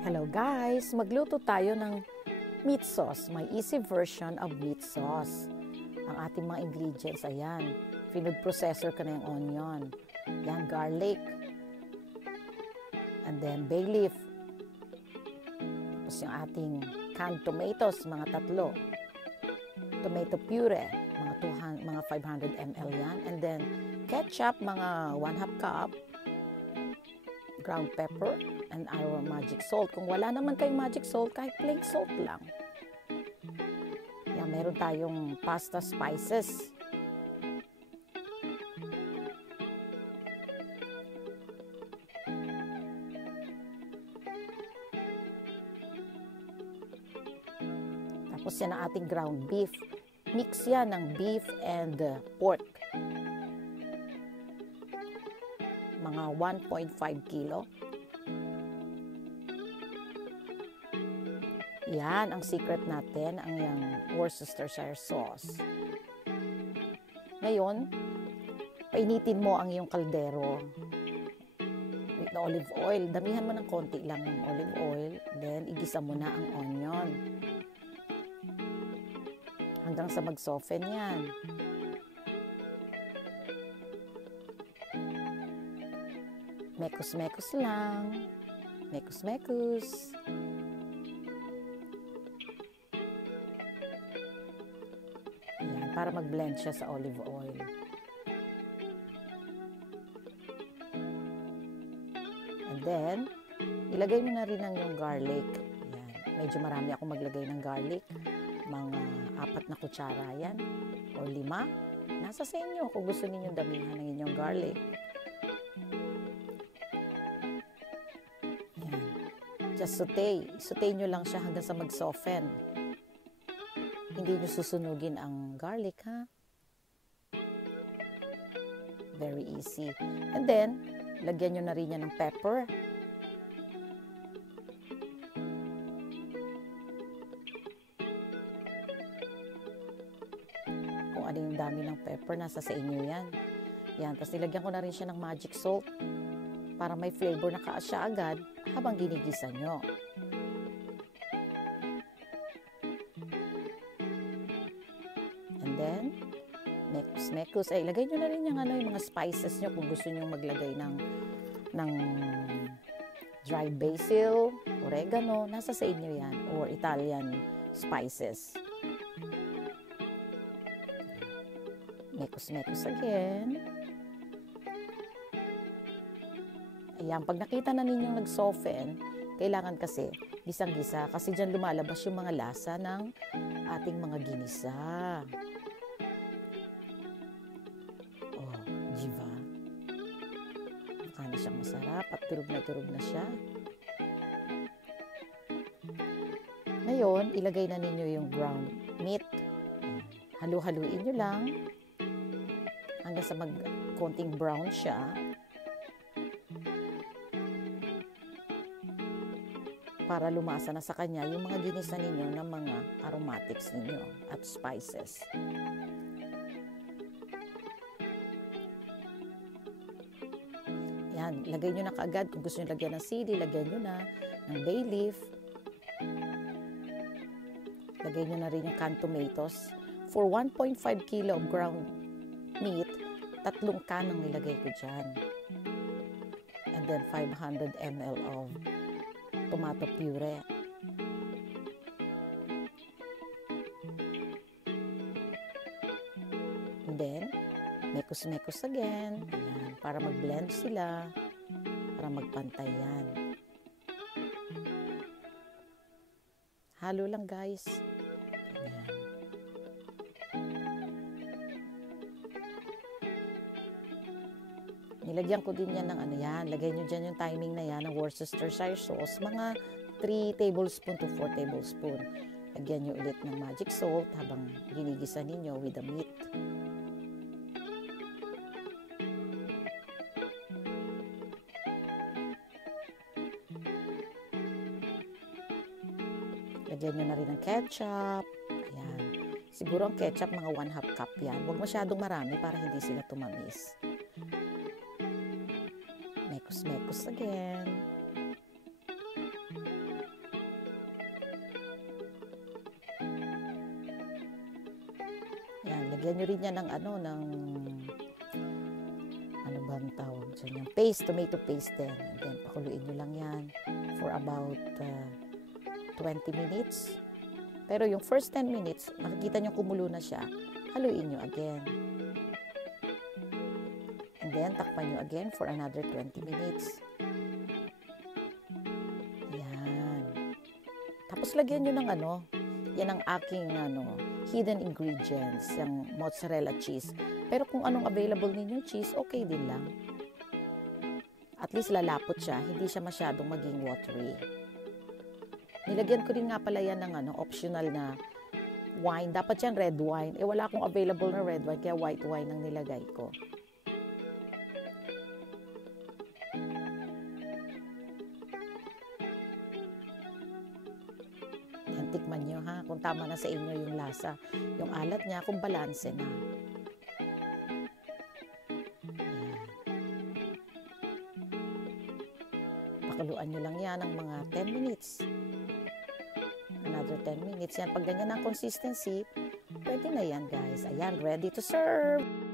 Hello guys! Magluto tayo ng meat sauce. May easy version of meat sauce. Ang ating mga ingredients, ayan. Food processor ka na yung onion. Yan, garlic. And then bay leaf. Tapos yung ating canned tomatoes, mga 3. Tomato puree, mga 500 ml yan. And then ketchup, mga 1/2 cup. Ground pepper and our magic salt. Kung wala naman kayong magic salt, kahit plain salt lang. Yan, meron tayong pasta spices. Tapos yan ang ating ground beef. Mix yan ng beef and pork. Mga 1.5 kilo. Yan, ang secret natin, ang yung Worcestershire sauce. Ngayon, painitin mo ang iyong kaldero with olive oil. Damihan mo ng konti lang ng olive oil. Then, igisa mo na ang onion. Hanggang sa mag-soften yan. Mekos-mekos lang. Mekos-mekos. Ayan, para mag-blend siya sa olive oil. And then, ilagay mo na rin ang yung garlic. Ayan, medyo marami ako maglagay ng garlic. Mga 4 na kutsara yan. O 5. Nasa sa inyo kung gusto ninyong damihan ng inyong garlic. Just saute. Saute nyo lang siya hanggang sa mag-soften. Hindi nyo susunugin ang garlic, ha? Very easy. And then, lagyan nyo na rin yan ng pepper. Kung ano yung dami ng pepper, nasa sa inyo yan. Yan. Tapos nilagyan ko na rin siya ng magic salt para may flavor na siya agad habang ginigisa nyo. And then, mekos-mekos. Ay, lagay nyo na rin yung, yung mga spices nyo kung gusto nyo maglagay ng dry basil, oregano. Nasa sa inyo yan. Or Italian spices. Mekos-mekos again. Ayan, pag nakita na ninyong nag-soften, kailangan kasi gisang-gisa kasi dyan lumalabas yung mga lasa ng ating mga ginisa. Oh, diba? Mukha na siyang masarap at turog na siya. Ngayon, ilagay na ninyo yung ground meat. Halu-haluin nyo lang hanggang sa konting brown siya. Para lumasa na sa kanya yung mga ginisa ninyo ng mga aromatics ninyo at spices. Yan, lagay nyo na kaagad. Kung gusto nyo lagyan ng sili, lagyan nyo na ng bay leaf. Lagay nyo na rin yung canned tomatoes. For 1.5 kilo of ground meat, 3 can ang nilagay ko dyan. And then 500 ml of tomato puree. And then, mekos-mekos again. Ayan, para mag-blend sila. Para magpantay yan. Halo lang guys. Ayan. Nilagyan ko din yan ng yan. Lagay nyo dyan yung timing na yan ng Worcestershire sauce. Mga 3 tablespoon to 4 tablespoon. Lagyan nyo ulit ng magic salt habang ginigisa ninyo with the meat. Lagyan nyo na rin ng ketchup. Ayan. Siguro ang ketchup mga 1/2 cup yan. Huwag masyadong marami para hindi sila tumamis. Mekos-mekos again. nyo rin yan ng ano bang tawag dyan, yung paste, tomato paste din. And then, pakuluin nyo lang yan for about 20 minutes. Pero yung first 10 minutes, makikita nyo kumulo na siya, haluin nyo again. And then, takpan nyo again for another 20 minutes. Yan. Tapos, lagyan nyo ng yan ang aking hidden ingredients, yung mozzarella cheese. Pero kung anong available ninyong cheese, okay din lang. At least lalapot siya, hindi siya masyadong maging watery. Nilagyan ko rin nga pala yan ng optional na wine. Dapat yan red wine. Wala akong available na red wine, kaya white wine ang nilagay ko. Yan, tikman nyo ha, kung tama na sa inyo yung lasa. Yung alat niya, kung balanse na. Pakuluan nyo lang yan ng mga 10 minutes. Another 10 minutes. Yan, pag ganyan ang consistency, pwede na yan guys. Ayan, ready to serve!